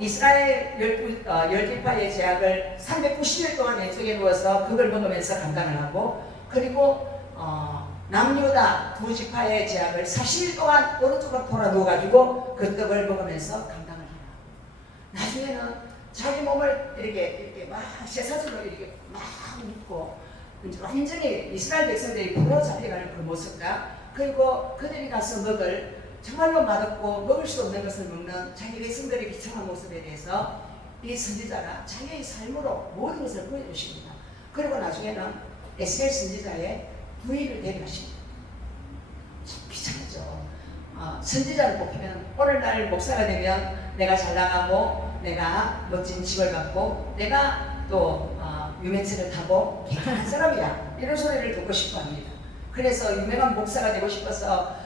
이스라엘 12파의 제약을 390일 동안 왼쪽에 누워서 그걸 먹으면서 감당을 하고, 그리고 남유다 두 지파의 제약을 40일 동안 오른쪽으로 돌아 누워가지고 그 떡을 먹으면서 감당을 하라. 나중에는 자기 몸을 이렇게 막 쇠사슬로 이렇게 막 묶고 완전히 이스라엘 백성들이 포로 잡혀가는 그 모습과, 그리고 그들이 가서 먹을 정말로 맛없고 먹을 수 없는 것을 먹는 자기 백성들의 비참한 모습에 대해서 이 선지자가 자기의 삶으로 모든 것을 보여주십니다. 그리고 나중에는 에스겔 선지자의 부인을 데려가십니다. 참 비참하죠. 선지자를 뽑히면 오늘날 목사가 되면 내가 잘 나가고 내가 멋진 집을 갖고 내가 또 유명세를 타고 대단한 사람이야, 이런 소리를 듣고 싶어 합니다. 그래서 유명한 목사가 되고 싶어서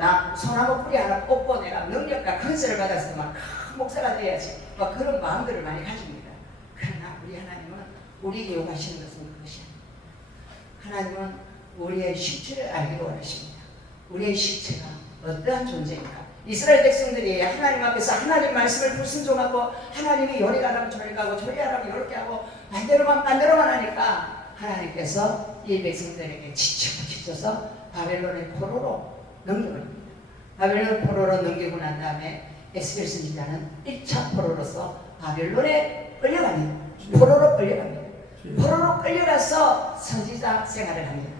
나 소나무 뿌리 하나 뽑고 내가 능력과 건설을 받아서 막 큰 목사가 돼야지, 막 그런 마음들을 많이 가집니다. 그러나 우리 하나님은 우리에게 요구하시는 것은 그것이 아닙니다. 하나님은 우리의 실체를 알기를 원하십니다. 우리의 실체가 어떠한 존재인가. 이스라엘 백성들이 하나님 앞에서 하나님 말씀을 불순종하고 하나님이 요리 가라면 저리 가고 저리 하라면 이렇게 하고 반대로만 하니까 하나님께서 이 백성들에게 지쳐서 바벨론의 포로로 넘겨버립니다. 바벨론 포로로 넘기고 난 다음에 에스겔 선지자는 1차 포로로서 바벨론에 끌려갑니다. 포로로 끌려갑니다. 포로로 끌려가서 선지자 생활을 합니다.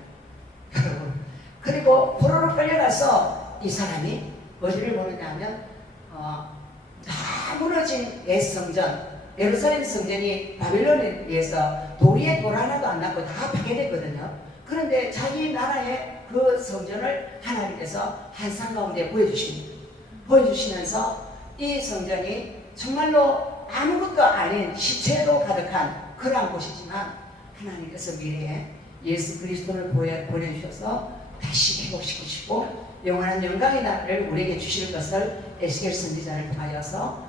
여러분, 그리고 포로로 끌려가서 이 사람이 어디를 보느냐면 다 무너진 옛성전, 예루살렘 성전이 바벨론에 의해서 도리에 돌 하나도 안 남고 다 파괴됐거든요. 그런데 자기 나라의 그 성전을 하나님께서 한상 가운데 보여주시면서 이 성전이 정말로 아무것도 아닌 시체로 가득한 그러한 곳이지만 하나님께서 미래에 예수 그리스도를 보내주셔서 다시 회복시키시고 영원한 영광의 날을 우리에게 주실 것을 에스겔 선지자를 통하여서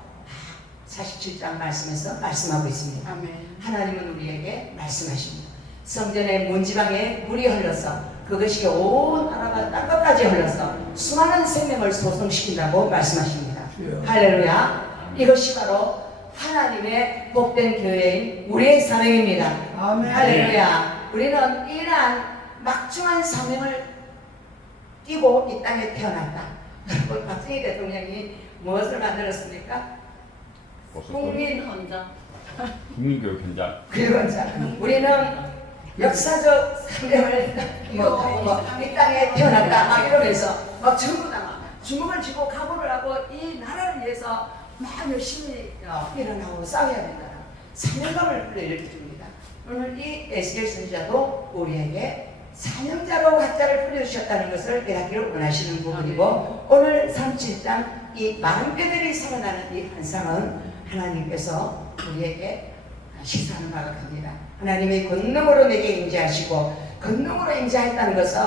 47장 말씀에서 말씀하고 있습니다. 아멘. 하나님은 우리에게 말씀하십니다. 성전의 문지방에 물이 흘러서 그것이 온 아라바 땅끝까지 흘러서 수많은 생명을 소성시킨다고 말씀하십니다. 할렐루야. 이것이 바로 하나님의 복된 교회인 우리의 사명입니다. 아멘. 할렐루야. 우리는 이러한 막중한 사명을 띄고 이 땅에 태어났다. 여러분, 박정희 대통령이 무엇을 만들었습니까? 국민 헌장. 국민교육 현장. 교육원장. 우리는 역사적 사명을 이 땅에 태어났다 막 이러면서 막 전부 다 막 주먹을 쥐고 각오를 하고 이 나라를 위해서 막 열심히 일어나고 싸워야 된다. 사명감을 불러일으켜 줍니다. 오늘 이 에스겔 선지자도 우리에게 사명자로 각자를 불러주셨다는 것을 깨닫기를 원하시는 부분이고, 오늘 37장 이 많은 뼈들이 살아나는 이 환상은 하나님께서 우리에게 시사하는 바가 큽니다. 하나님의 권능으로 내게 임재하시고, 권능으로 임재했다는 것은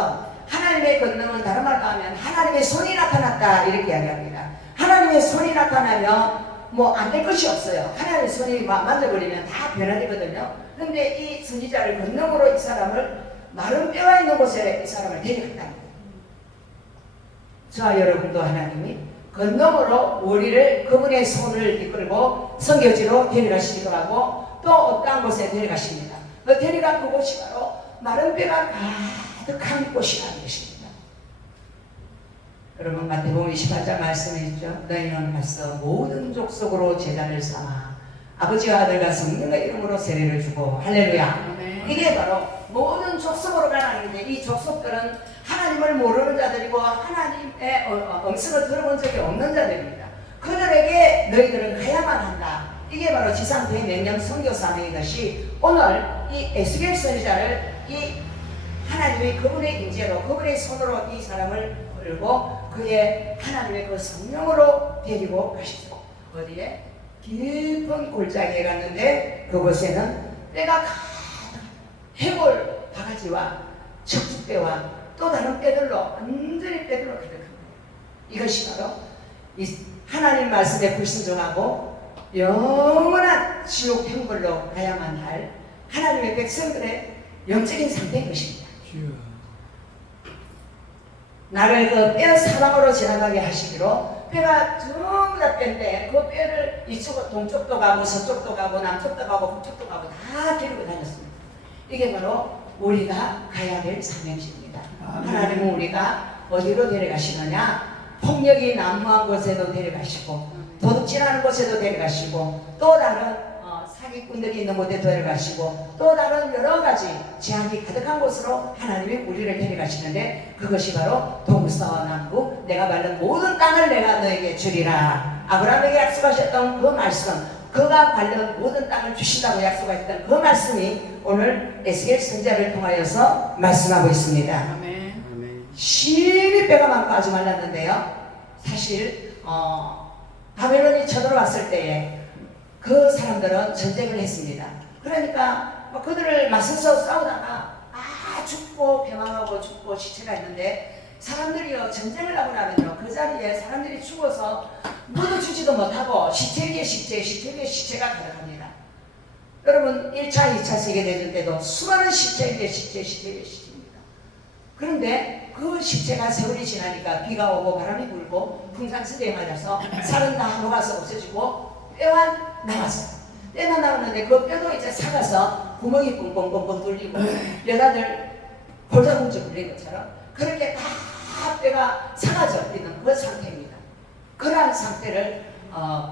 하나님의 권능은 다른 말로 하면 하나님의 손이 나타났다 이렇게 이야기합니다. 하나님의 손이 나타나면 뭐 안 될 것이 없어요. 하나님의 손이 만져버리면 다 변화되거든요. 그런데 이 선지자를 권능으로 이 사람을 마른 뼈가 있는 곳에 이 사람을 데려갔다. 저와 여러분도 하나님이 권능으로 우리를 그분의 손을 이끌고 선교지로 데려가시기도 하고 또 어떠한 곳에 데려가십니다. 그 데려간 그곳이 바로 마른 뼈가 가득한 곳이라는 것입니다. 여러분, 마태복음 28장 말씀에 있죠. 너희는 가서 모든 족속으로 제자를 삼아 아버지와 아들과 성령의 이름으로 세례를 주고. 할렐루야. 이게 바로 모든 족속으로 가라는 게, 이 족속들은 하나님을 모르는 자들이고 하나님의 음성을 들어본 적이 없는 자들입니다. 그들에게 너희들은 가야만 한다. 이게 바로 지상 대명령 선교 사명이듯이 오늘 이 에스겔 선지자를 이 하나님의 그분의 인재로 그분의 손으로 이 사람을 끌고 그의 하나님의 그 성령으로 데리고 가시죠. 어디에? 깊은 골짜기에 갔는데 그곳에는 뼈가 해골 바가지와 척추뼈와 또 다른 뼈들로 완전히 뼈들로 가득합니다. 이것이 바로 이 하나님 말씀에 불순종하고 영원한 지옥 형벌로 가야만 할 하나님의 백성들의 영적인 상태인 것입니다. 나를 그 뼈 사방으로 지나가게 하시기로 뼈가 전부 다 뼈인데 그 뼈를 이쪽 동쪽도 가고 서쪽도 가고 남쪽도 가고 북쪽도 가고 다 데리고 다녔습니다. 이게 바로 우리가 가야 될 사명입니다. 하나님은 우리가 어디로 데려가시느냐? 폭력이 난무한 곳에도 데려가시고 도둑질하는 곳에도 데려가시고 또 다른 사기꾼들이 있는 곳에 데려가시고 또 다른 여러 가지 재앙이 가득한 곳으로 하나님이 우리를 데려가시는데 그것이 바로 동서와 남북 내가 밟는 모든 땅을 내가 너에게 주리라. 아브라함에게 약속하셨던 그 말씀, 그가 밟는 모든 땅을 주신다고 약속하셨던 그 말씀이 오늘 에스겔 선지자를 통하여서 말씀하고 있습니다. 아멘. 심히 뼈가 많고 아주 말랐는데요. 사실 바벨론이 쳐들어왔을 때에 그 사람들은 전쟁을 했습니다. 그러니까 그들을 맞서서 싸우다가 죽고 배망하고 죽고 시체가 있는데 사람들이요 전쟁을 하고 나면요 그 자리에 사람들이 죽어서 묻어주지도 못하고 시체 위에 시체, 시체 위에 시체가 가득합니다. 여러분 1차, 2차 세계대전 때도 수많은 시체 위에 시체, 시체 위에 시체입니다. 그런데 그 시체가 세월이 지나니까 비가 오고 바람이 불고 풍산수대에 맞아서 살은 다 녹아서 없어지고 뼈만 남았어요. 뼈만 남았는데 그 뼈도 이제 삭아서 구멍이 뻥뻥뻥뻥 뚫리고 여자들 골다공증 걸린 것처럼 그렇게 다 뼈가 삭아져 있는 그 상태입니다. 그러한 상태를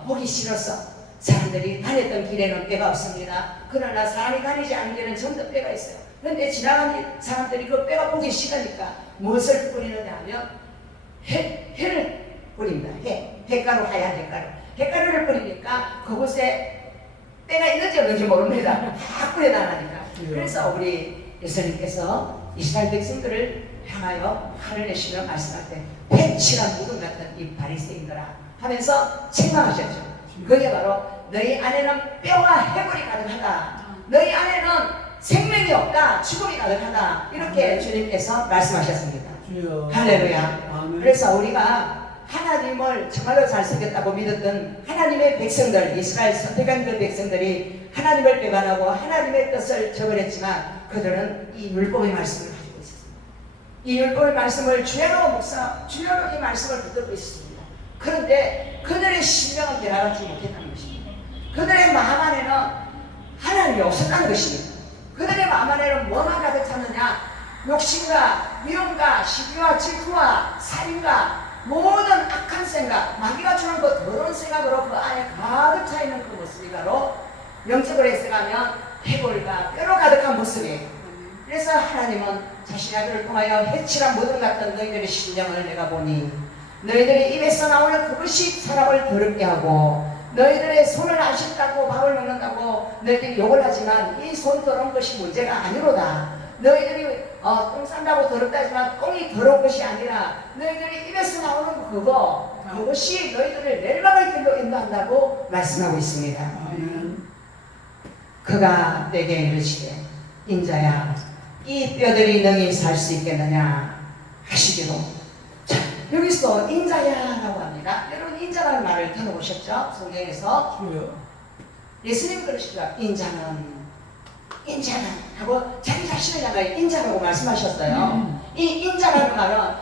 보기 싫어서 사람들이 다녔던 길에는 뼈가 없습니다. 그러나 사람이 다니지 않는 길에는 전부 뼈가 있어요. 그런데 지나가는 사람들이 그 뼈가 보기 싫으니까 무엇을 뿌리느냐 하면 해를 뿌립니다. 해가루, 하얀 해가루. 해가루를 뿌리니까 그곳에 때가 있는지 없는지 모릅니다. 다 뿌려나가니까. 그래서 우리 예수님께서 이스라엘 백성들을 향하여 화를 내시며 말씀할 때 폐칠한 무덤 같은 이 바리새인들아 하면서 책망하셨죠. 그게 바로 너희 안에는 뼈와 해골이 가득하다. 너희 안에는 생명이 없다. 죽음이 가득하다. 이렇게 주님께서 말씀하셨습니다. 할렐루야. 그래서 우리가 하나님을 정말로 잘생겼다고 믿었던 하나님의 백성들, 이스라엘 선택한 그 백성들이 하나님을 배반하고 하나님의 뜻을 저버렸지만 그들은 이 율법의 말씀을 가지고 있었습니다. 이 율법의 말씀을 주야로 목사, 주야로 이 말씀을 붙들고 있었습니다. 그런데 그들의 심령은 변화하지 못했다는 것입니다. 그들의 마음 안에는 하나님이 없었다는 것입니다. 그들의 마음 안에는 뭐만 가득 찼느냐? 욕심과 미움과 시기와 질투와 살인과 모든 악한 생각, 마귀가 주는 그 더러운 생각으로 그 안에 가득 차 있는 그 모습이 바로 영적으로 해석하면 해골과 뼈로 가득한 모습이에요. 그래서 하나님은 자신의 아들을 통하여 해칠한 무덤 같은 너희들의 심령을 내가 보니 너희들의 입에서 나오는 그것이 사람을 더럽게 하고 너희들의 손을 안 씻다고 밥을 먹는다고 너희들이 욕을 하지만 이 손 더러운 것이 문제가 아니로다. 너희들이 똥 싼다고 더럽다 하지만 똥이 더러운 것이 아니라 너희들이 입에서 나오는 그것이 너희들을 멸망할 길로 인도한다고 말씀하고 있습니다. 그가 내게 이르시되 인자야 이 뼈들이 능히 살 수 있겠느냐 하시기로. 자, 여기서 인자야라고 합니다. 여러분 인자라는 말을 들어보셨죠? 성경에서 예수님 그러시더라. 인자는 하고 자기 자신을 향하여 인자라고 말씀하셨어요. 이 인자라는 말은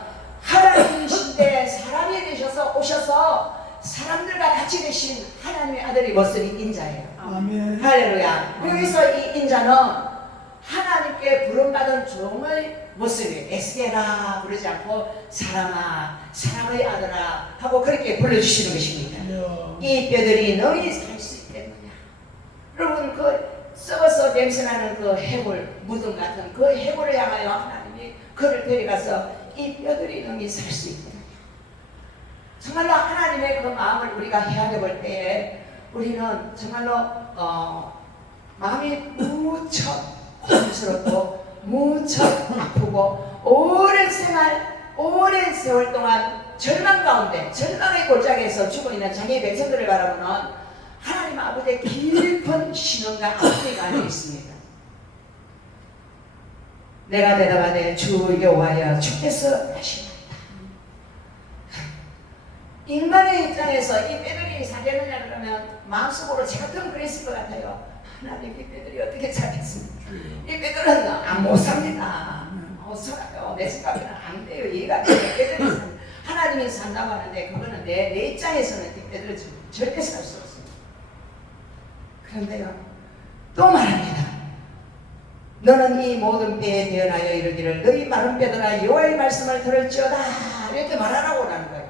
하나님이신데 사람이 되셔서 오셔서 사람들과 같이 되신 하나님의 아들의 모습이 인자예요. 아멘. 할렐루야. 여기서 이 인자는 하나님께 부름받은 종의 모습이에요. 에스겔아 부르지 않고 사람아, 사람의 아들아 하고 그렇게 불러주시는 것입니다. 이 뼈들이 너희 살 수 있겠느냐. 여러분 그 썩어서 냄새나는 그 해골, 무덤 같은 그 해골을 향하여 하나님이 그를 데려가서 이 뼈들이 너희 살 수 있겠느냐. 정말로 하나님의 그 마음을 우리가 헤아려 볼 때에 우리는 정말로 마음이 무척 고통스럽고 무척 아프고 오랜 세월 동안 절망 가운데 절망의 골짜기에서 죽어 있는 자기의 백성들을 바라보는 하나님 아버지의 깊은 신원과 아픔이 안에 있습니다. 내가 대답하되 주 여호와여 주께서 하시나이다. 인간의 입장에서 이 뼈들이 살겠느냐 그러면 마음속으로 제가 좀 그랬을 것 같아요. 하나님 이 뼈들이 어떻게 살겠습니까? 이 뼈들은 못 삽니다. 못 살아요. 내 생각에는 안 돼요. 이해가 안 돼요. 뼈들이 삽니다. 하나님이 산다고 하는데 그거는 내 입장에서는 이때들 절대 살 수 없습니다. 그런데요, 또 말합니다. 너는 이 모든 뼈에 대언하여 이르기를 너희 마른 뼈들아 여호와의 말씀을 들을지어다 이렇게 말하라고 하는 거예요.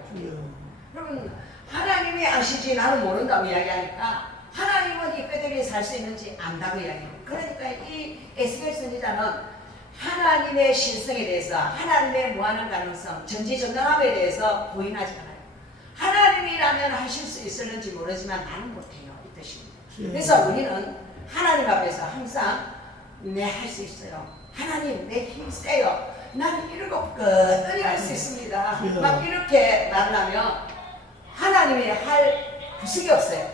여러분, 하나님이 아시지 나는 모른다고 이야기하니까 하나님은 이 뼈들이 살 수 있는지 안다고 이야기해요. 그러니까 이 에스겔 선지자는 하나님의 신성에 대해서, 하나님의 무한한 가능성, 전지전능함에 대해서 부인하지 않아요. 하나님이라면 하실 수 있을는지 모르지만 나는 못해요, 이 뜻입니다. 그래서 우리는 하나님 앞에서 항상 내 할 수 있어요. 하나님 내 힘 세요. 난 이러고 끝까지 할 수 있습니다. 막 이렇게 말하면 하나님이 할 구석이 없어요.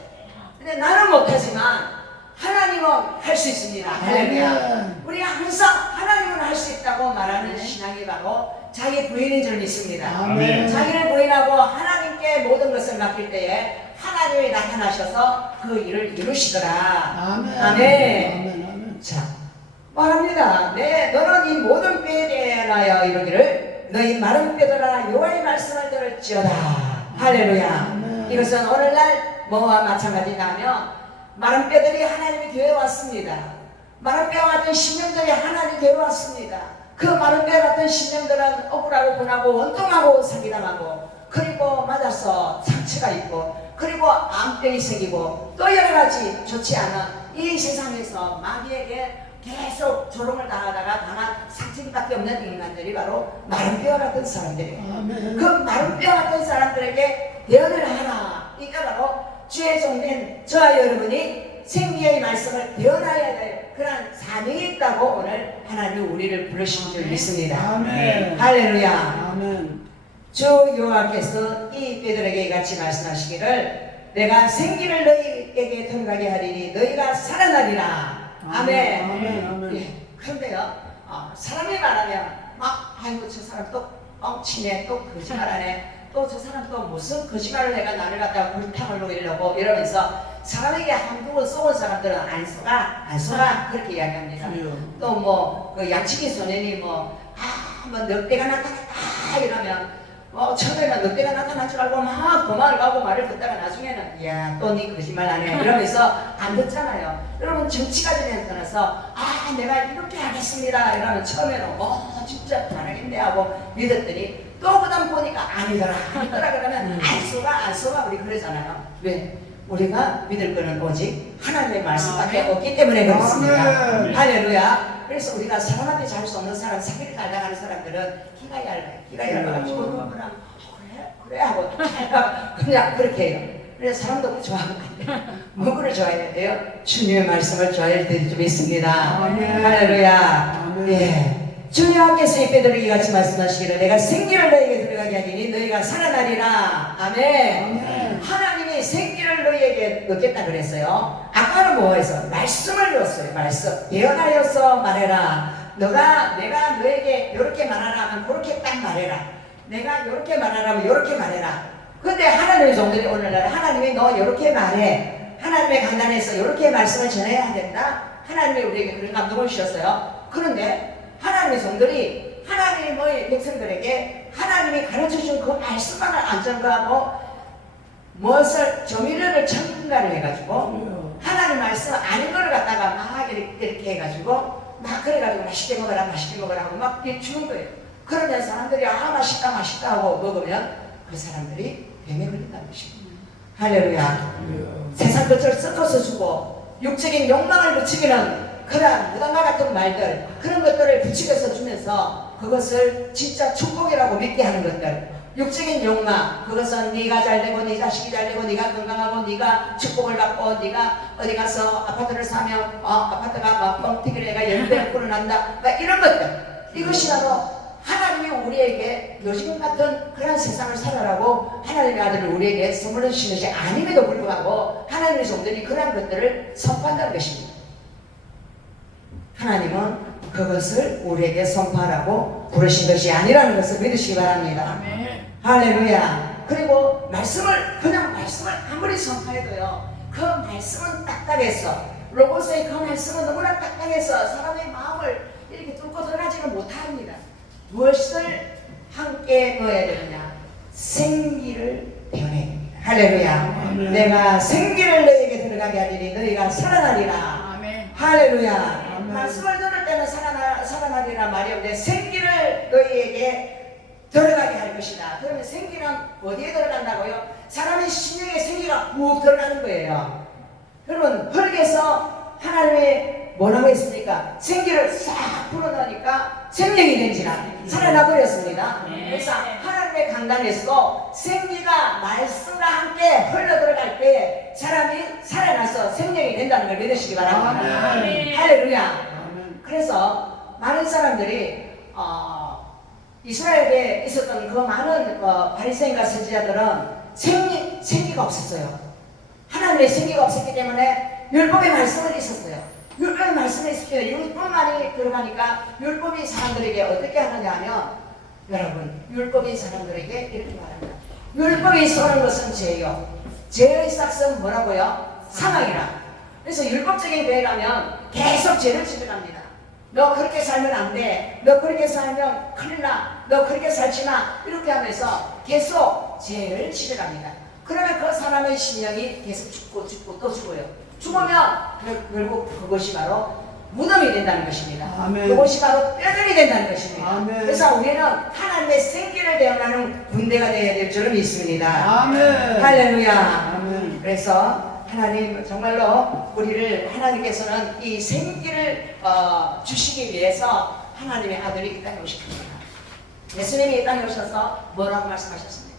근데 나는 못하지만 하나님은 할 수 있습니다. 할렐루야. 우리가 항상 하나님은 할 수 있다고 말하는 신앙이 바로 자기 부인인 줄 믿습니다. 아멘. 자기를 부인하고 하나님께 모든 것을 맡길 때에 하나님이 나타나셔서 그 일을 이루시더라. 아멘. 아멘. 자, 말합니다. 너는 이 모든 뼈에 대하여 이르기를 너희 마른 뼈들아 여호와의 말씀을 들을지어다. 할렐루야. 이것은 오늘날 뭐와 마찬가지냐 하면 마른 뼈들이 하나님이 되어 왔습니다. 마른 뼈 같은 심령들이 하나님이 되어 왔습니다. 그 마른 뼈 같은 심령들은 억울하고 분하고 원통하고 사기당하고 그리고 맞아서 상처가 있고 그리고 암병이 생기고 또 여러 가지 좋지 않은 이 세상에서 마귀에게 계속 조롱을 당하다가 당한 상처밖에 없는 인간들이 바로 마른 뼈 같은 사람들이에요. 그 마른 뼈 같은 사람들에게 대언을 하라. 그러니까 바로 주의 종된 저와 여러분이 생기의 말씀을 대언하여야 될 그런 사명이 있다고 오늘 하나님 우리를 부르신 줄 믿습니다. 아멘. 할렐루야. 아멘. 주 여호와께서 이 뼈들에게 같이 말씀하시기를 내가 생기를 너희에게 통하게 하리니 너희가 살아나리라. 아멘. 아멘. 아멘. 예, 그런데요, 사람이 말하면 막 아이고 저 사람 또 뻥치네, 또 거짓말하네, 또 저 사람 또 무슨 거짓말을 해가 나를 갖다가 불탕을 놓이려고 이러면서 사람에게 한두 번 쏘은 사람들은 안 속아 그렇게 이야기합니다. 또 뭐 그 양치기 소년이 뭐 늑대가 나타났다 이러면 처음에는 늑대가 나타날 줄 알고 막 도망을 가고 말을 듣다가 나중에는 야 또 니 거짓말 안 해 이러면서 안 듣잖아요. 여러분 정치가 되면 떠나서 내가 이렇게 하겠습니다 이러면 처음에는 진짜 잘하겠네 하고 믿었더니 또 그다음 보니까 아니더라 그러면 안 속아 우리 그러잖아요. 왜? 우리가 믿을 거는 오직 하나님의 말씀밖에 없기 때문에 그렇습니다. 아멘. 할렐루야. 그래서 우리가 사람한테 잘 수 없는 사람, 사기를 달당하는 사람들은 기가 얇아가지고 그래 하고 그냥 그렇게 해요. 그래서 사람도 좋아하면 안 돼요. 뭐를 좋아해야 돼요? 주님의 말씀을 좋아할 때도 좀 있습니다. 아멘. 할렐루야. 아멘. 예. 주님께서 이 뼈들에게 같이 말씀하시기를 내가 생기를 너희에게 들어가게 하리니 너희가 살아나리라. 아멘. 아멘. 하나님이 생기를 너희에게 얻겠다 그랬어요. 아까는 뭐해서 말씀을 줬어요. 말씀 예언하여서 말해라. 내가 너에게 이렇게 말하라 하면 그렇게 딱 말해라. 내가 이렇게 말하라 하면 이렇게 말해라. 근데 하나님의 종들이 오늘날 하나님이 너 이렇게 말해. 하나님의 강단에서 이렇게 말씀을 전해야 된다. 하나님이 우리에게 그런 감동을 주셨어요. 그런데 하나님의 종들이 하나님의 백성들에게 하나님이 가르쳐준 그 말씀만을 안 전가하고 무엇을 조미료를 첨가를 해가지고 하나님 말씀 아닌 걸 갖다가 막 이렇게 해가지고 막 그래가지고 맛있게 먹어라 하고 막 주는 거예요. 그러면 사람들이 맛있다 하고 먹으면 그 사람들이 병에 걸린다는 것입니다. 할렐루야. 세상 것을 섞어서 주고 육적인 욕망을 부추기는 그런 무당과 같은 말들 그런 것들을 부추겨서 주면서 그것을 진짜 축복이라고 믿게 하는 것들 육적인 욕망 그것은 네가 잘되고 네 자식이 잘되고 네가 건강하고 네가 축복을 받고 네가 어디 가서 아파트를 사면 아파트가 막 뻥튀기를 해가 10배를 풀어난다 막 이런 것들 이것이 바로 하나님이 우리에게 요즘 같은 그런 세상을 살아라고 하나님의 아들을 우리에게 선물로 주신 것이 아님에도 불구하고 하나님의 종들이 그런 것들을 선포한다는 것입니다. 하나님은 그것을 우리에게 선포하라고 부르신 것이 아니라는 것을 믿으시기 바랍니다. 아멘. 할렐루야. 그리고 그냥 말씀을 아무리 선포해도요 그 말씀은 딱딱해서 로고스의 그 말씀은 너무나 딱딱해서 사람의 마음을 이렇게 뚫고 들어가지는 못합니다. 무엇을 함께 넣어야 되느냐? 생기를 배워내야 됩니다. 할렐루야. 아멘. 내가 생기를 너에게 들어가게 하리니 너희가 살아나리라. 아멘. 할렐루야. 아멘. 말씀을 들을 때는 살아나리라 말이 없는데 생기를 너희에게 들어가게 할 것이다. 그러면 생기는 어디에 들어간다고요? 사람의 심령에 생기가 훅 들어가는 거예요. 여러분, 흙에서 하나님이 뭐라고 했습니까? 생기를 싹 불어넣으니까 생명이 된지라 살아나 버렸습니다. 그래서 하나님의 강단에서도 생기가 말씀과 함께 흘러 들어갈 때 사람이 살아나서 생명이 된다는 걸 믿으시기 바랍니다. 아멘. 할렐루야. 아멘. 그래서 많은 사람들이 이스라엘에 있었던 그 많은 바리새인과 선지자들은 생기가 없었어요. 하나님의 생기가 없었기 때문에 율법의 말씀은 있었어요. 율법의 말씀이 있었기 때문에 율법만이 들어가니까 율법이 사람들에게 어떻게 하느냐 하면 여러분, 율법이 사람들에게 이렇게 말합니다. 율법이 쏘는 것은 죄요. 죄의 싹은 뭐라고요? 사망이라. 그래서 율법적인 죄라면 계속 죄를 지어갑니다. 너 그렇게 살면 안 돼. 너 그렇게 살면 큰일 나. 너 그렇게 살지 마. 이렇게 하면서 계속 죄를 지어갑니다. 그러면 그 사람의 심령이 계속 죽고 또 죽어요. 죽으면 결국 그것이 바로 무덤이 된다는 것입니다. 아멘. 그것이 바로 뼈들이 된다는 것입니다. 아멘. 그래서 우리는 하나님의 생기를 배워나는 군대가 되어야 될 줄을 믿습니다. 아멘. 할렐루야. 아멘. 그래서 하나님 정말로 우리를 하나님께서는 이 생기를 주시기 위해서 하나님의 아들이 이 땅에 오셨습니다. 예수님이 이 땅에 오셔서 뭐라고 말씀하셨습니까?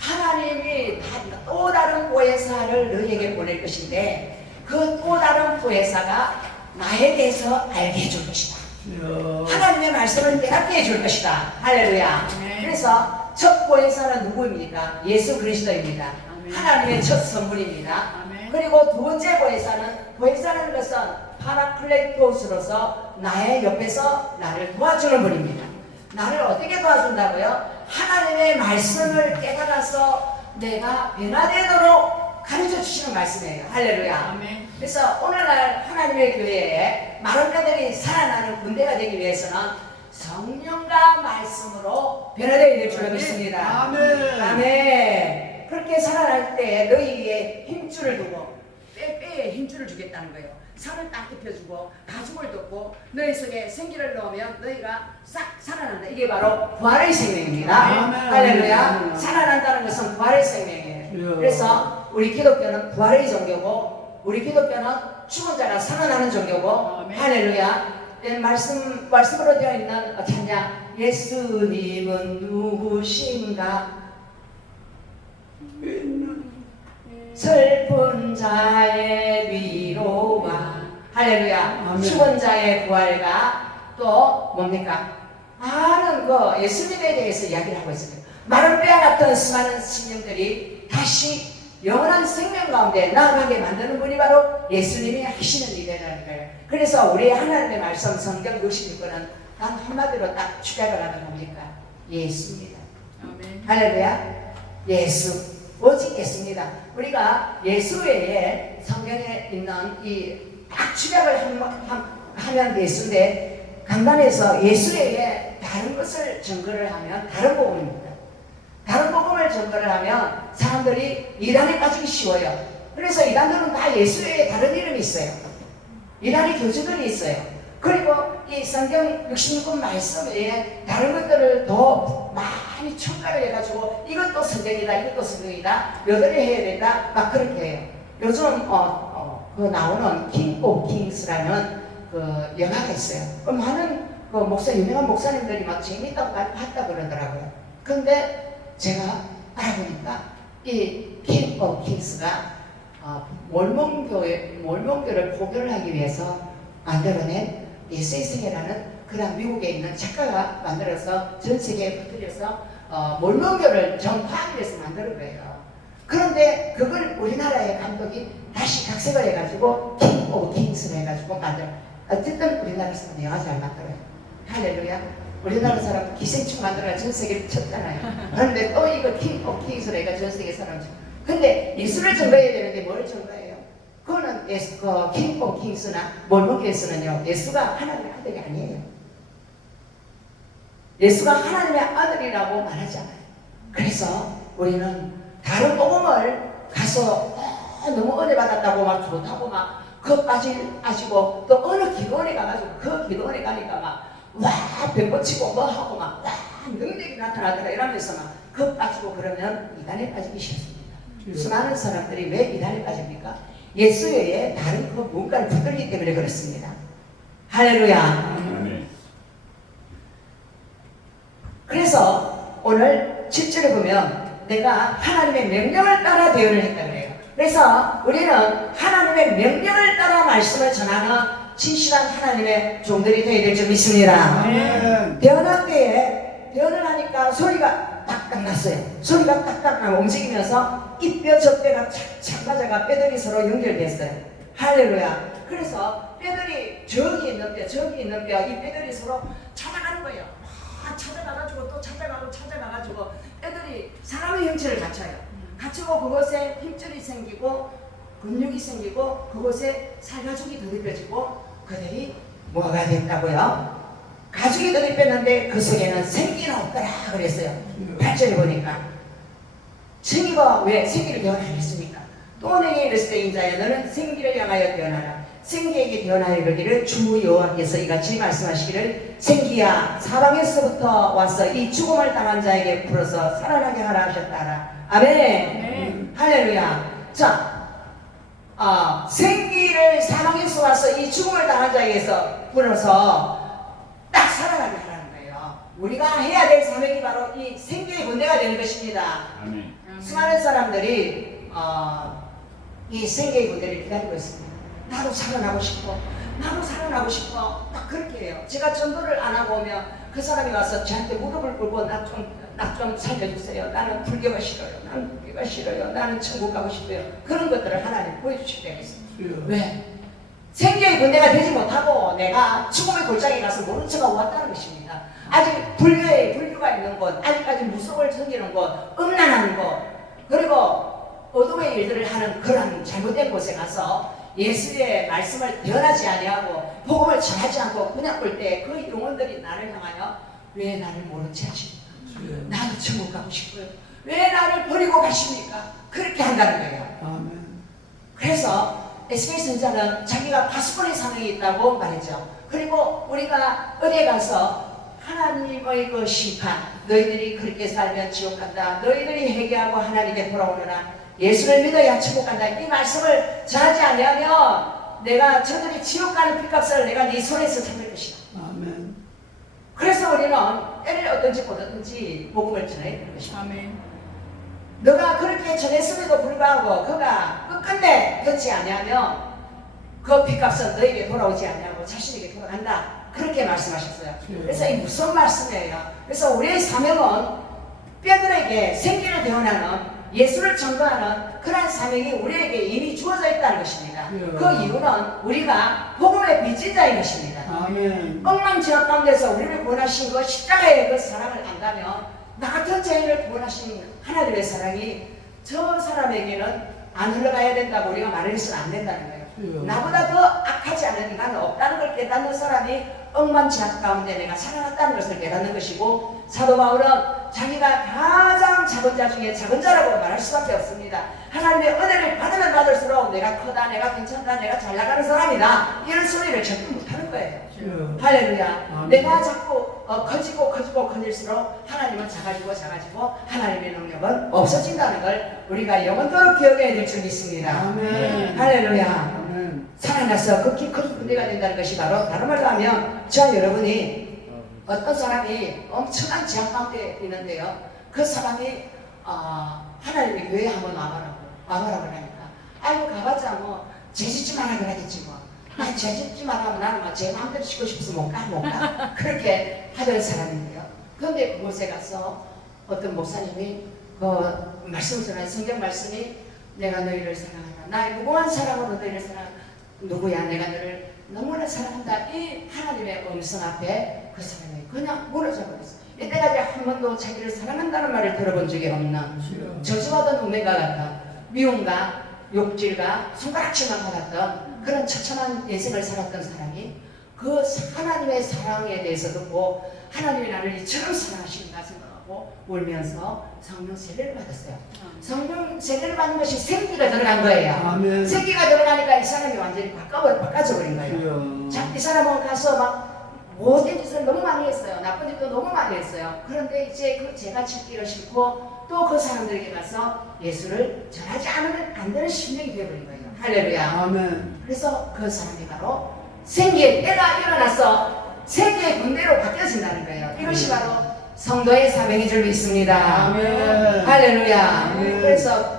하나님이 또 다른 보혜사를 너희에게 보낼 것인데 그 또 다른 보혜사가 나에 대해서 알게 해줄 것이다. 하나님의 말씀을 깨닫게 해줄 것이다. 할렐루야. 아멘. 그래서 첫 보혜사는 누구입니까? 예수 그리스도입니다. 아멘. 하나님의 첫 선물입니다. 아멘. 그리고 두 번째 보혜사는 것은 파라클레토스로서 나의 옆에서 나를 도와주는 분입니다. 나를 어떻게 도와준다고요? 하나님의 말씀을 깨달아서 내가 변화되도록 가르쳐 주시는 말씀이에요. 할렐루야. 아멘. 그래서 오늘날 하나님의 교회에 많은 자들이 살아나는 군대가 되기 위해서는 성령과 말씀으로 변화되어야 될 줄로 믿습니다. 아멘. 아멘. 그렇게 살아날 때 너희에게 힘줄을 두고 뼈에 힘줄을 주겠다는 거예요. 살을 딱 입혀주고 가죽을 덮고 너희 속에 생기를 넣으면 너희가 싹 살아난다. 이게 바로 부활의 생명입니다. 아멘. 할렐루야. 아멘. 살아난다는 것은 부활의 생명이에요. 예. 그래서 우리 기독교는 부활의 종교고 우리 기독교는 죽은 자가 살아나는 종교고 아멘. 할렐루야. 말씀으로 되어 있는 찬양 예수님은 누구신가 슬픈 자의 위로와 할렐루야. 아멘. 죽은 자의 부활과 또 뭡니까? 많은 그 예수님에 대해서 이야기를 하고 있습니다. 마른 뼈 같은 수많은 신령들이 다시 영원한 생명 가운데 나아가게 만드는 분이 바로 예수님이 하시는 일이라는 거예요. 그래서 우리 하나님의 말씀 성경 66권은 단 한마디로 딱 축약을 하면 뭡니까? 예수입니다. 아멘. 할렐루야. 예수. 오직 예수입니다. 우리가 예수 외에 성경에 있는 이 딱 축약을 하면 예수인데 강단에서 예수 외에 다른 것을 증거를 하면 다른 복음입니다. 다른 복음을 증거를 하면 사람들이 이단에 빠지기 쉬워요. 그래서 이단들은 다 예수 외에 다른 이름이 있어요. 이단의 교주들이 있어요. 그리고 이 성경 66권 말씀 외에 다른 것들을 더 많이 첨가를 해가지고 이것도 성경이다, 이것도 성경이다, 여덟이 해야 된다, 막 그렇게 해요. 요즘 그 나오는 킹 오브 킹스라는 그 영화가 있어요. 그 많은 그 유명한 목사님들이 막 재밌다고 봤다 그러더라고요. 근데 제가 알아보니까 이 킹 오브 킹스가 몰몬교를 포교를 하기 위해서 만들어낸 예수의 생애라는 그런 미국에 있는 작가가 만들어서 전 세계에 퍼뜨려서 몰몬교를 전파하기 위해서 만든 거예요. 그런데 그걸 우리나라의 감독이 다시 각색을 해가지고 킹 오브 킹스를 해가지고 만들어. 어쨌든 우리나라 사람 영화 잘 만들어요. 할렐루야. 우리나라 사람 기생충 만들어가 전 세계를 쳤잖아요. 그런데 또 이거 킹 오브 킹스를 해가 전 세계 사람 쳐. 근데 예수를 전가해야 되는데 뭘 전가해요? 그거는 킹 오브 킹스나 몰몬교에서는요, 예수가 하나님의 아들이 아니에요. 예수가 하나님의 아들이라고 말하지 않아요. 그래서 우리는 다른 복음을 가서 너무 은혜 받았다고 막 좋다고 막 그거 빠지고 또 어느 기도원에 가가지고 그 기도원에 가니까 막와 배고치고 뭐 하고 막 와 능력이 나타나더라 이러면서 막 그거 빠지고 그러면 이단에 빠지기 쉽습니다. 수많은 사람들이 왜 이단에 빠집니까? 예수 외에 다른 그 뭔가를 붙들기 때문에 그렇습니다. 할렐루야. 아멘. 그래서 오늘 7절에 보면 내가 하나님의 명령을 따라 대언을 했다 그래요. 그래서 우리는 하나님의 명령을 따라 말씀을 전하는 진실한 하나님의 종들이 되어야 될 줄 믿습니다. 아멘. 대언할 때에 대언을 하니까 소리가 딱딱 났어요. 소리가 딱딱 나고 움직이면서 이뼈 저뼈가 착착 맞아가 뼈들이 서로 연결됐어요. 할렐루야. 그래서 뼈들이 저기 있는 뼈 저기 있는 뼈 이 뼈들이 서로 찾아가는 거예요. 찾아가가지고 또 찾아가가지고 뼈들이 사람의 형체를 갖춰요. 갖추고 그곳에 힘줄이 생기고 근육이 생기고 그곳에 살가죽이 더입혀지고 그들이 뭐가 됐다고요? 가죽이 더입혔는데 그 속에는 생기는 없더라 그랬어요. 8절에 보니까 생기가 왜 생기를 대언하였습니까? 또 내게 이르시되 인자야 너는 생기를 향하여 대언하라. 생기에게 대언하여 이르기를 주 여호와께서 이같이 말씀하시기를 생기야 사방에서부터 와서 이 죽음을 당한 자에게 불어서 살아나게 하라 하셨다라. 아멘. 할렐루야. 자, 생기를 사방에서 와서 이 죽음을 당한 자에게서 불어서 딱 살아나게 하라는 거예요. 우리가 해야 될 사명이 바로 이 생기의 군대가 되는 것입니다. 아멘. 수많은 사람들이 이 생계의 군대를 기다리고 있습니다. 나도 살아나고 싶어. 나도 살아나고 싶어. 딱 그렇게 해요. 제가 전도를 안 하고 오면 그 사람이 와서 저한테 무릎을 꿇고 나 좀 살려주세요. 나는 불교가 싫어요. 나는 불교가 싫어요. 나는 천국 가고 싶어요. 그런 것들을 하나님 보여주실 때가 있습니다. 왜? 생계의 군대가 되지 못하고 내가 죽음의 골짜기에 가서 모른 척하고 왔다는 것입니다. 아직 불교가 있는 곳, 아직까지 무속을 섬기는 곳, 음란한 곳, 그리고 어둠의 일들을 하는 그런 잘못된 곳에 가서 예수의 말씀을 대언하지 아니하고 복음을 전하지 않고 그냥 볼 때 그 영혼들이 나를 향하여 왜 나를 모른 채 하십니까? 나도 천국 가고 싶어요. 왜 나를 버리고 가십니까? 그렇게 한다는 거예요. 아멘. 그래서 에스겔 선자는 자기가 파수꾼의 사명이 있다고 말했죠. 그리고 우리가 어디에 가서 하나님의 그 심판, 너희들이 그렇게 살면 지옥 간다. 너희들이 회개하고 하나님께 돌아오느라 예수를 믿어야 천국 간다. 이 말씀을 전하지 아니하면 내가 저들이 지옥 가는 핏값을 내가 네 손에서 잡을 것이다. 아멘. 그래서 우리는 때를 얻든지 못 얻든지 복음을 전해야 되는 것입니다. 아멘. 너가 그렇게 전했음에도 불구하고 그가 끝끝내 듣지 아니하면 그 핏값은 너에게 돌아오지 아니하고 자신에게 돌아간다. 그렇게 말씀하셨어요. 그래서 이 무슨 말씀이에요? 그래서 우리의 사명은 뼈들에게 생기를 대언하는 예수를 전도하는 그런 사명이 우리에게 이미 주어져 있다는 것입니다. 그 이유는 우리가 복음의 빚진 자인 것입니다. 아멘. 엉망지역 가운데서 우리를 구원하신 그 십자가의 그 사랑을 안다면 나 같은 죄인을 구원하신 하나님의 사랑이 저 사람에게는 안 흘러가야 된다고 우리가 말해서는 안 된다는 거예요. 나보다 더 악하지 않은 인간은 없다는 걸 깨닫는 사람이 억만지학 가운데 내가 살아났다는 것을 깨닫는 것이고, 사도 바울은 자기가 가장 작은 자 중에 작은 자라고 말할 수밖에 없습니다. 하나님의 은혜를 받으면 받을수록 내가 크다, 내가 괜찮다, 내가 잘 나가는 사람이다, 이런 소리를 절대 못하는 거예요. 할렐루야. 내가 자꾸 커지고 커질수록 하나님은 작아지고 하나님의 능력은 없어진다는 걸 우리가 영원토록 기억해야 될 줄 믿습니다. 아멘. 할렐루야. 아멘. 살아나서 극히 큰 군대가 된다는 것이 바로 다른 말로 하면 저와 여러분이 어떤 사람이 엄청난 지향 가운데 있는데요, 그 사람이 하나님의 교회에 한번 와봐라 그러니까 아이고 가봤자 뭐 죄짓지 마라 그러겠지 뭐. 아, 죄짓지 마라 하면 나는 막 제 마음대로 쉬고 싶어서 못 가. 그렇게 하던 사람인데요. 그런데 그곳에 가서 어떤 목사님이 그 말씀을 전하는 성경 말씀이 내가 너희를 사랑한다. 나의 무고한 사랑으로 너희를 사랑한다. 누구야? 내가 너를 너무나 사랑한다. 이 하나님의 음성 앞에 그 사람이 그냥 무너져 버렸어. 이때까지 한 번도 자기를 사랑한다는 말을 들어본 적이 없는 저주받은 우매가 같은 미움과 욕질과 손가락질만 받았던 그런 처참한 인생을 살았던 사람이 그 하나님의 사랑에 대해서 듣고 하나님이 나를 이처럼 사랑하시는가 생각하고 울면서 성령 세례를 받았어요. 성령 세례를 받는 것이 생기가 들어간 거예요. 아멘. 생기가 들어가니까 이 사람이 완전히 바꿔져 버린 거예요. 주여. 자, 이 사람은 가서 막 모든 짓을 너무 많이 했어요. 나쁜 짓도 너무 많이 했어요. 그런데 이제 그 죄가 짓기를 싫고 또 그 사람들에게 가서 예수를 전하지 않으면 안 되는 심령이 되어버린 거예요. 할렐루야. 아멘. 그래서 그 사람이 바로 생기의 때가 일어나서 생기의 군대로 바뀌어진다는 거예요. 이것이 바로 성도의 사명인 줄 믿습니다. 아멘. 할렐루야. 아멘. 그래서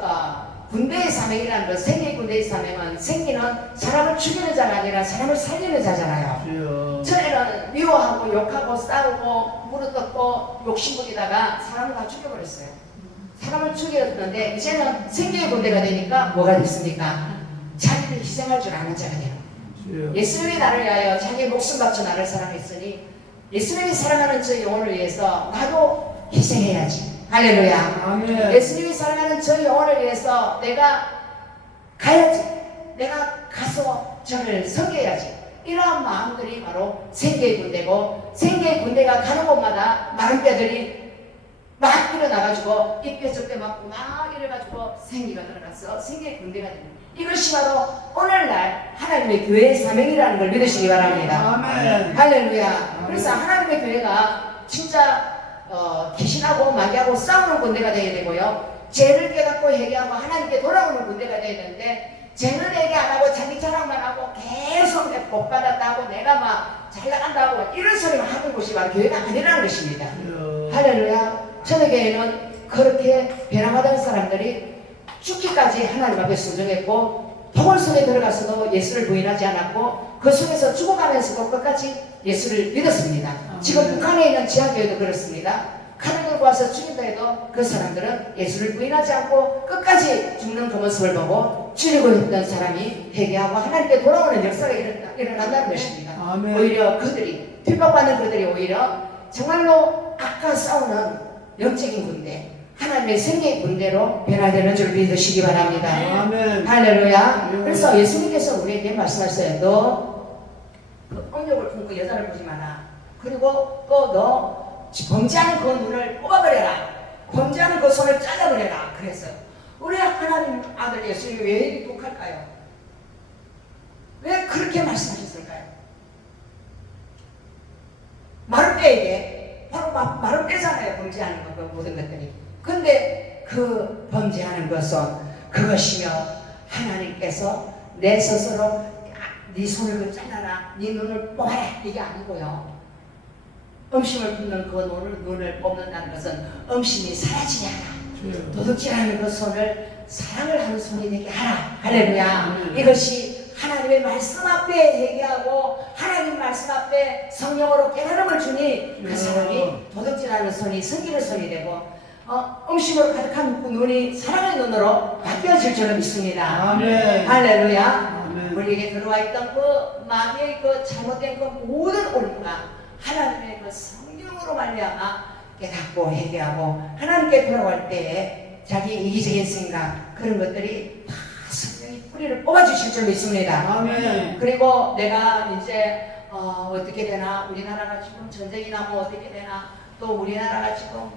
군대의 사명이라는 것, 생기의 군대의 사명은 생기는 사람을 죽이는 자가 아니라 사람을 살리는 자잖아요. 주여. 전에는 미워하고 욕하고 싸우고 무릎 욕심부리다가 사람을 다 죽여버렸어요. 사람을 죽였는데 이제는 생기의 군대가 되니까 뭐가 됐습니까? 자기를 희생할 줄 아는 자가 돼요. 주여. 예수님이 나를 위하여 자기 목숨 바쳐 나를 사랑했으니 예수님이 사랑하는 저 영혼을 위해서 나도 희생해야지. 할렐루야. 아멘. 예수님이 사랑하는 저 영혼을 위해서 내가 가야지. 내가 가서 저를 섬겨야지. 이러한 마음들이 바로 생계의 군대고, 생계의 군대가 가는 곳마다 마른 뼈들이 막 일어나가지고 이뼈 저뼈 맞고 막 이래가지고 생기가 들어가서 생계의 군대가 됩니다. 이것이 바로 오늘날 하나님의 교회의 사명이라는 걸 믿으시기 바랍니다. 아멘. 할렐루야. 그래서 하나님의 교회가 진짜 귀신하고 마귀하고 싸우는 군대가 되어야 되고요. 죄를 깨닫고 회개하고 하나님께 돌아오는 군대가 되어야 되는데, 죄는 회개 안 하고 자기 자랑만 하고 계속 내 복 받았다고 내가 막 잘 나간다고 이런 소리만 하는 곳이 바로 교회가 아니라는 것입니다. 주여. 할렐루야. 초대교회는 그렇게 변화받은 사람들이 죽기까지 하나님 앞에 순종했고, 폭을 속에 들어가서도 예수를 부인하지 않았고, 그 속에서 죽어가면서도 끝까지 예수를 믿었습니다. 지금 북한에 있는 지하교회도 그렇습니다. 칼을 들고 와서 죽인다 해도 그 사람들은 예수를 부인하지 않고 끝까지 죽는 그 모습을 보고 죽이고 있던 사람이 회개하고 하나님께 돌아오는 역사가 일어난다는 것입니다. 아멘. 오히려 그들이, 핍박받는 그들이 오히려 정말로 아까 싸우는 영적인 군대, 하나님의 생명의 군대로 변화되는 줄 믿으시기 바랍니다. 아멘. 할렐루야. 네. 그래서 예수님께서 우리에게 말씀하셨어요. 너 그 음욕을 품고 여자를 보지 마라. 그리고 또 너 범죄하는 그 눈을 뽑아버려라. 범죄하는 그 손을 잘라버려라. 그랬어요. 우리 하나님 아들 예수님이 왜 이리 독할까요? 왜 그렇게 말씀하셨을까요? 마른 뼈에게 바로 마른 뼈잖아요. 범죄하는 것, 그 모든 것들이. 근데 그 범죄하는 것은 그것이며 하나님께서 내 스스로 네 손을 그 잘라라, 네 눈을 뽑아라, 이게 아니고요. 음심을 품는 그 눈을 뽑는다는 것은 음심이 사라지게 하라. 도둑질하는 그 손을 사랑을 하는 손이 되게 하라. 할렐루야. 이것이 하나님의 말씀 앞에 회개하고 하나님 말씀 앞에 성령으로 깨달음을 주니 그 사람이 도둑질하는 손이 섬기는 손이 되고, 음식으로 가득한 그 눈이 사랑의 눈으로 바뀌어질 줄을 믿습니다. 아멘. 할렐루야. 아멘. 우리에게 들어와 있던 그 마귀의 그 잘못된 그 모든 올무가 하나님의 그 성령으로 말미암아 깨닫고 회개하고 하나님께 돌아갈 때에 자기 이기적인 생각, 그런 것들이 다 성령이 뿌리를 뽑아주실 줄 믿습니다. 아멘. 그리고 내가 이제 어떻게 되나, 우리나라가 지금 전쟁이 나면 어떻게 되나, 또 우리나라가 지금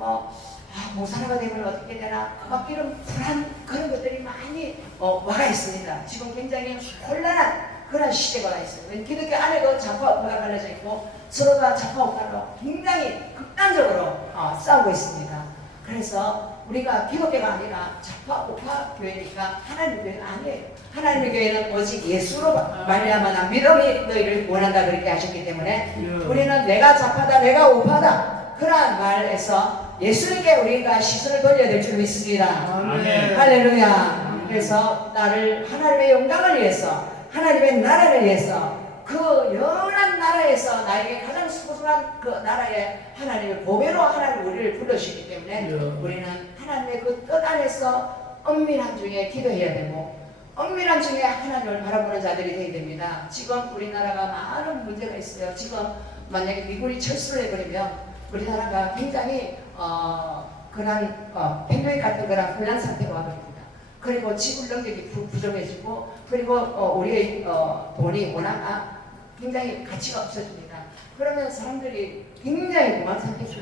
공산화가 되면 어떻게 되나, 막 이런 불안, 그런 것들이 많이 와가 있습니다. 지금 굉장히 혼란한 그런 시대가 와 있어요. 기독교 안에도 좌파 우파가 갈라져 있고 서로가 좌파 우파로 굉장히 극단적으로 싸우고 있습니다. 그래서 우리가 기독교가 아니라 좌파 우파 교회니까 하나님의 교회가 아니에요. 하나님의 교회는 오직 예수로 말미암아 믿음이 너희를 원한다, 그렇게 하셨기 때문에 우리는 내가 좌파다, 내가 우파다, 그러한 말에서 예수님께 우리가 시선을 돌려야 될 줄 믿습니다. 아멘. 할렐루야. 그래서 나를 하나님의 영광을 위해서, 하나님의 나라를 위해서, 그 영원한 나라에서 나에게 가장 소중한 그 나라에 하나님의 보배로 하나님 우리를 불러주시기 때문에 우리는 하나님의 그 뜻 안에서 엄밀한 중에 기도해야 되고, 엄밀한 중에 하나님을 바라보는 자들이 되어야 됩니다. 지금 우리나라가 많은 문제가 있어요. 지금 만약에 미군이 철수를 해버리면 우리나라가 굉장히 그런 팬데믹 같은 그런 혼란 상태가 와버립니다. 그리고 지불 능력이 부족해지고, 그리고 우리의 돈이 워낙 굉장히 가치가 없어집니다. 그러면 사람들이 굉장히 고만 상태죠.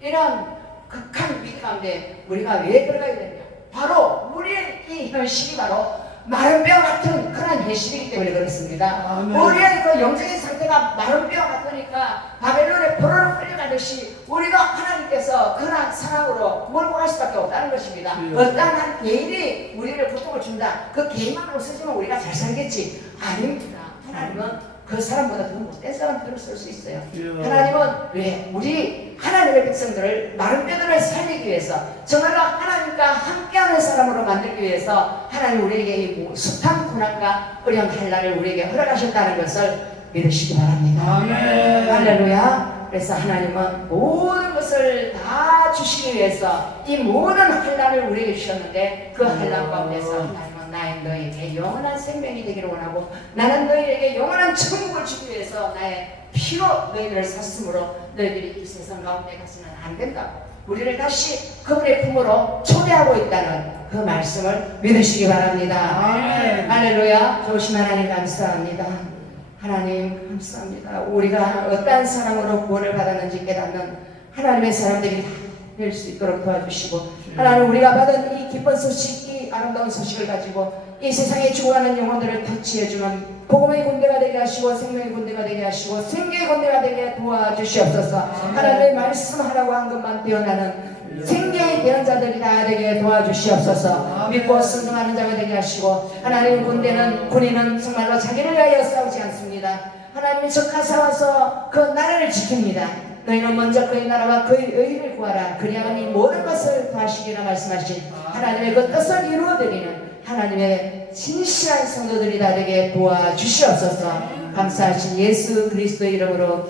이런 극한 위기 가운데 우리가 왜 들어가야 되냐? 바로 우리의 이 현실이 바로 마른 뼈 같은 그런 현실이기 때문에 그렇습니다. 아멘. 우리의 그 영적인 상태가 마른 뼈 같으니까 바벨론에 포로로 끌려가듯이 우리가 하나님께서 그런 상황으로 몰고 갈 수밖에 없다는 것입니다. 예. 어떤 한 개인이 우리를 고통을 준다. 그 개인만 없어지면 우리가 잘 살겠지. 아닙니다. 하나님은 그 사람보다 더 못된 사람들을 쓸 수 있어요. 예. 하나님은 왜 우리 하나님의 백성들을 마른 뼈들을 살리기 위해서 정말로 하나님과 함께하는 사람으로 만들기 위해서 하나님 우리에게 이 숱한 고난과 어려운 환난을 우리에게 허락하셨다는 것을 믿으시기 바랍니다. 아멘. 할렐루야. 그래서 하나님은 모든 것을 다 주시기 위해서 이 모든 환난을 우리에게 주셨는데 그 환난 가운데서 하나님은 나의 너에게 영원한 생명이 되기를 원하고 나는 너희에게 영원한 천국을 주기 위해서 나의 피로 너희들을 샀으므로 너희들이 이 세상 가운데 가서는 안 된다고 우리를 다시 그분의 품으로 초대하고 있다는 그 말씀을 믿으시기 바랍니다. 아멘. 할렐루야. 좋으신 하나님 감사합니다. 하나님 감사합니다. 우리가 어떠한 사랑으로 구원을 받았는지 깨닫는 하나님의 사람들이 될 수 있도록 도와주시고 하나님 우리가 받은 이 기쁜 소식, 이 아름다운 소식을 가지고 이 세상에 죽어가는 영혼들을 터치해주는 복음의 군대가 되게 하시고 생명의 군대가 되게 하시고 생계의 군대가 되게 도와주시옵소서. 하나님의 말씀하라고 한 것만 되어나는 생계의 대언자들이 다 되게 도와주시옵소서. 믿고 순종하는 자가 되게 하시고 하나님의 군인은 정말로 자기를 위하여 싸우지 않습니다. 하나님이 적가 싸워서 그 나라를 지킵니다. 너희는 먼저 그의 나라와 그의 의를 구하라. 그리하면 이 모든 것을 더하시리라 말씀하신 하나님의 그 뜻을 이루어드리는 하나님의 진실한 성도들이 다 되게 도와주시옵소서. 감사하신 예수 그리스도의 이름으로